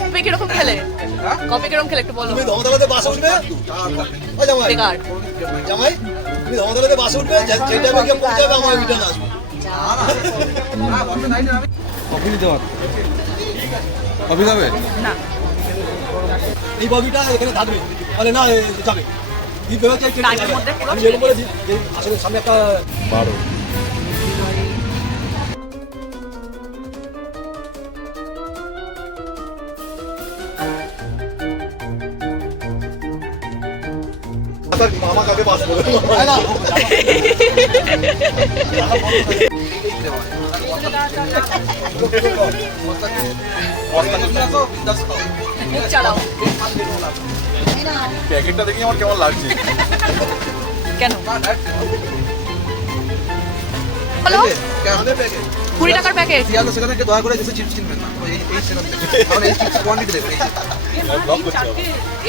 Copy কিরকম খেলে? Copy কিরকম খেলে একটু বলো। তুমি ধমতলাতে বাসে উঠবে? জামাই জামাই তুমি ধমতলাতে বাসে উঠবে, যে টাইমে গিয়ে পৌঁছাবে আমার রিটার্ন আসবে। কফি নিতে পারো? কফি খাবে না? এই বগিটা এখানে থাকবে, বলে না যাবে। টাইমের মধ্যে পুরো আমি যেরকম বলেছি যে আসলে সামনে একটা 12 মামা কাকে বাস করবে না চালাও প্যাকেটটা দেখে আমার কেমন লাগছে। কেন বলো? 20 টাকার প্যাকেট। সেখানে দয়া করে এসে চিপস কিনবেন না, এই সেখানে এই চিপস কোয়ান্টিটি দেখুন। ব্লক করছে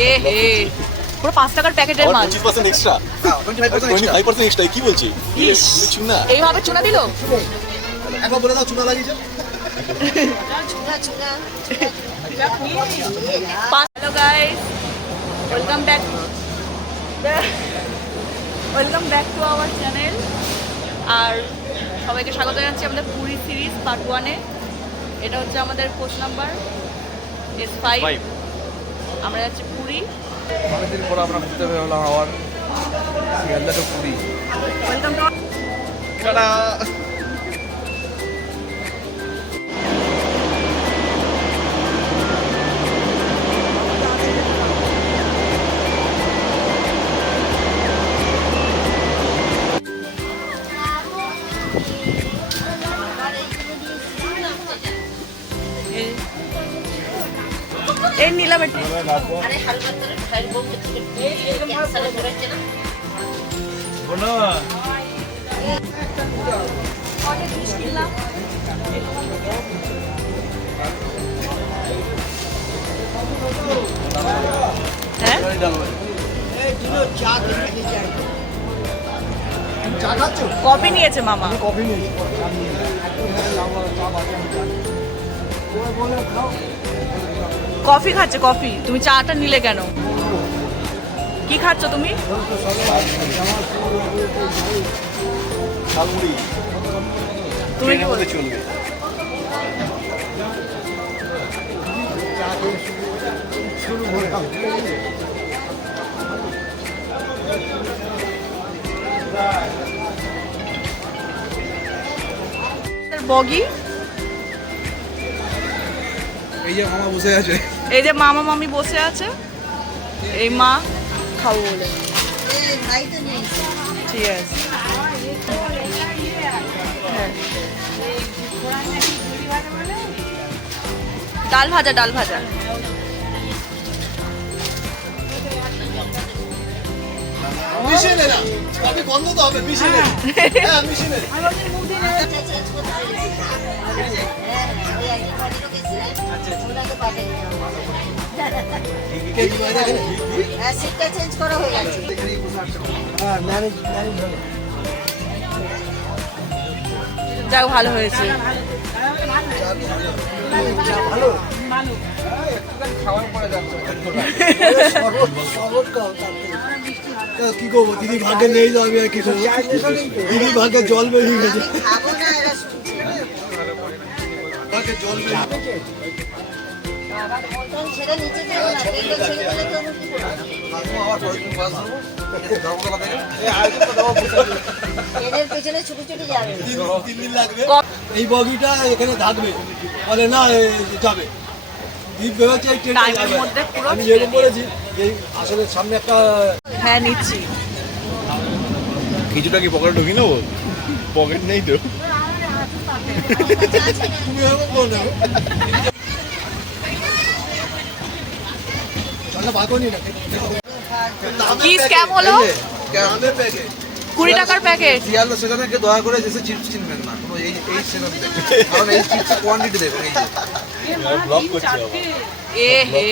এ হে পুরো 5 টাকার প্যাকেটের মাল। 25% এক্সট্রা, 25% এক্সট্রা কি বলছি? চুনা এইভাবে চুনা দিল। একবার বলে দাও চুনা লাগিয়েছে। Hello guys, welcome back to our channel. আর সবাইকে স্বাগত জানাচ্ছি আমাদের পুরী সিরিজ পার্ট 1-এ। এটা হচ্ছে আমাদের কোচ নাম্বার S5। আমরা যাচ্ছি পুরী। অনেকদিন পর আমরা ঘুরতে বেরোলাম আবার Sealdah to Puri. Welcome to এই নীলা বেটি। হ্যাঁ চা খাচ্ছ? কফি নিয়েছে মামা। কফি নিয়েছি। কফি খাচ্ছে কফি। তুমি চাটা নিলে কেন? কি খাচ্ছ তুমি? তুমি কি বলছো? চলবে বগি। এই যে মামা বসে আছে, এই যে মামা মামি বসে আছে। এই মা খাবো বলে। ঠিক আছে। হ্যাঁ। ডাল ভাজা ডাল ভাজা। মিশিয়ে না কফি গন্ধ তো হবে, মিশিয়ে নে। হ্যাঁ মিশিয়ে নে। যাক ভালো হয়েছে। কি করবো, দিদি ভাগ্যে নেই তো আমি আর কি করবো। দিদি ভাগ্যে জল বেরিয়ে গেছে, ভাগ্যে জল বেরিয়ে তিন লাগবে। এই বগিটা এখানে থাকবে, বলে না যাবে। টাইমের মধ্যে পুরো আমি যেরকম বলেছি যে আসলে সামনে একটা হ্যাঁ নিচ্ছি। কিছুটা কি পকেটে ঢুকি নেবো? পকেট নেই তো। তুমি এরকম করো না। চলনা বার করে নি না। কি স্ক্যাম হলো? 20 টাকার প্যাকেট। শিয়ালদা সেখানে দয়া করে এসে চিপস কিনবেন না, এই সেখানে কারণ এই চিপস কোয়ান্টিটি দেখুন। ব্লক করছে এ হে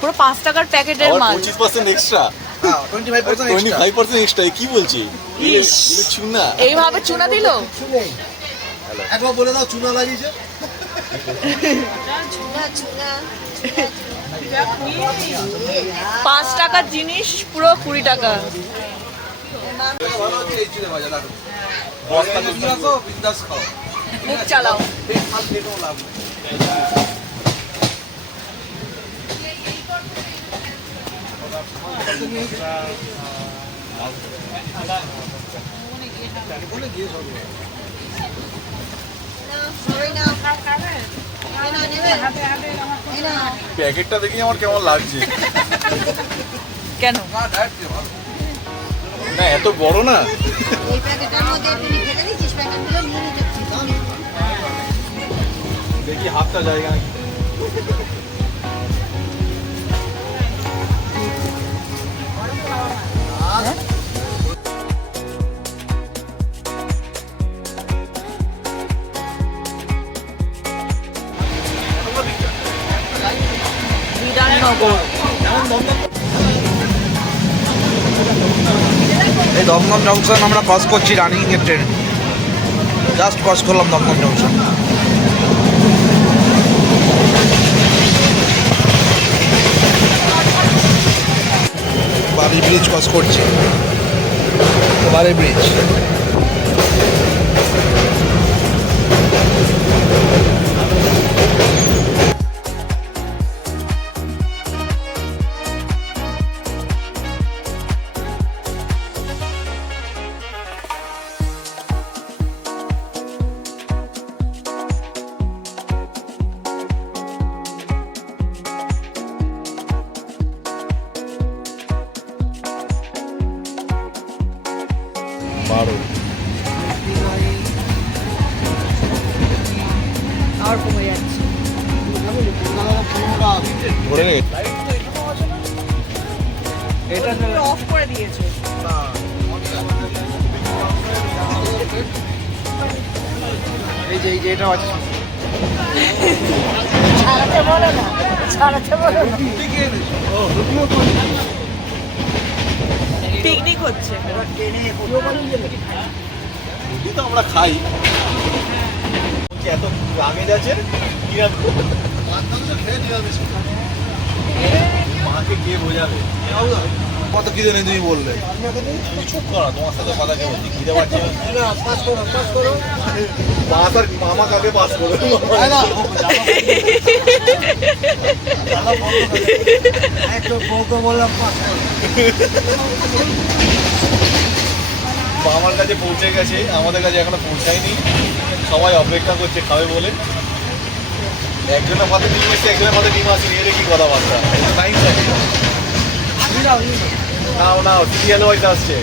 পুরো 5 টাকার প্যাকেটের মাল। 25% এক্সট্রা, হ্যাঁ 25% extra 25% এক্সট্রা কি বলছি ইস। চুনা এইভাবে চুনা দিল। একবার বলে দাও চুনা লাগিয়েছে 5 টাকার জিনিস পুরো 20 টাকা। ভালো হচ্ছে এই চিড়ে ভাজা দাদু বস্তা নিয়ে আসো বিন্দাস খাও মুখ চালাও। পেট ফাল পেটও লাভ নেই প্যাকেটটা দেখি আমার কেমন লাগছে কেন? না ডায়েট দিয়ে ভালো না এত বড় না এই প্যাকেটের মধ্যে তুই লিখে দিয়েছিস প্যাকেটগুলো নিয়ে নিতে দেখি হাতটা জায়গা নাকি বিধাননগর। এই দমদম জংশন আমরা ক্রস করছি রানিং এর ট্রেন জাস্ট ক্রস করলাম দমদম জংশন বালি ব্রিজ ক্রস করছি বালি ব্রিজ আর কমে যাচ্ছে। ধরে নে এটা অফ করে দিয়েছে। এই যে এটা আছে ছাড়াতে বলো না ছাড়াতে বলো না পিকনিক হচ্ছে। রুটি তো আমরা খাই এত আগে যাচ্ছে মাকে কে বোঝাবে কত কি জানি তুমি বললে তুমি চুপ করো তোমার সাথে কথা কে বলছি খিদে পাচ্ছে পাস আর মামা কাকে পাস করো মামার কাছে পৌঁছে গেছে আমাদের কাছে এখনো পৌঁছায়নি সবাই অপেক্ষা করছে খাবে বলে একজনের মাথায় ডিম এসছে একজনের মাথায় ডিম আসেনি এর কি কথাবার্তা টাইম থাকে নাও নাও সিরিয়াল ওয়াইজ আসছে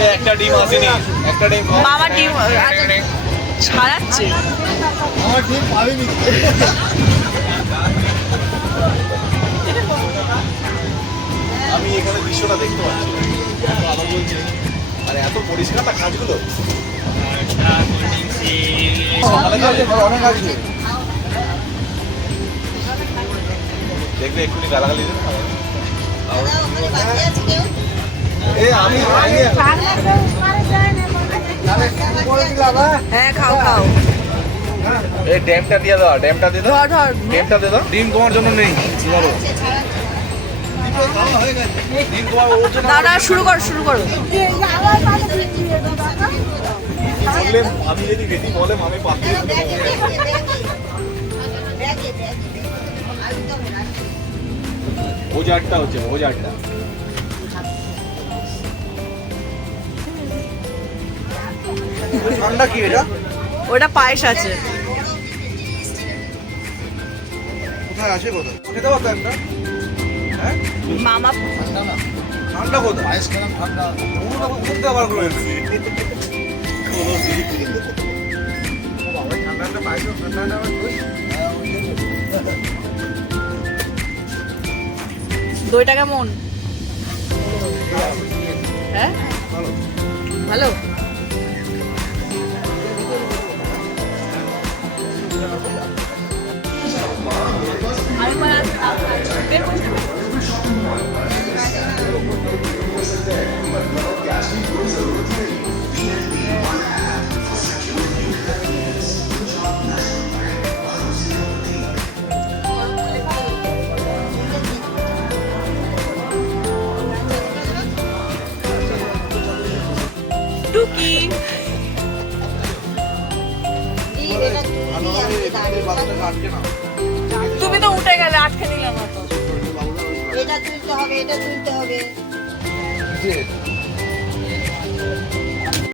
এই একটা ডিম আসেনি একটা ডিম মামা ডিম ছাড়াচ্ছে। আমার ঠিক পাবেনি আমি এখানে দৃশ্যটা দেখতে পাচ্ছি এত আলো জ্বলছে আর এত পরিষ্কার না কাজগুলো অনেক আছে দেখবে এক্ষুনি গালাগালি দেবে না বাকি আছে কেউ আমি হ্যাঁ খাও খাও। এই ড্যামটা দিয়ে দাও ড্যামটা দিয়ে দাও ধর ধর। ড্যামটা দিয়ে দাও ডিম তোমার জন্য নেই ধরো ডিম তোমার ওর জন্য দাদা শুরু করো শুরু করো। বললে আমি যদি বেশি বলে আমি পাচ্ছি ও জারটা হচ্ছে ও জারটা ঠান্ডা কি এটা ওটা পায়েস আছে। কোথায় আছে কোথায় খেতে পারতো একটা হ্যাঁ মামা ঠান্ডা কোথায় পায়েস খেলাম ঠান্ডা উঠতে আবার করে দইটা কেমন? হ্যাঁ ভালো। আমাকে দাঁড়িয়ে বাচ্চাটাকে আটকে নাও। তুমি তো উঠে গেলে, আটকে নিলে না তো। এটা তুলতে হবে, এটা তুলতে হবে। যে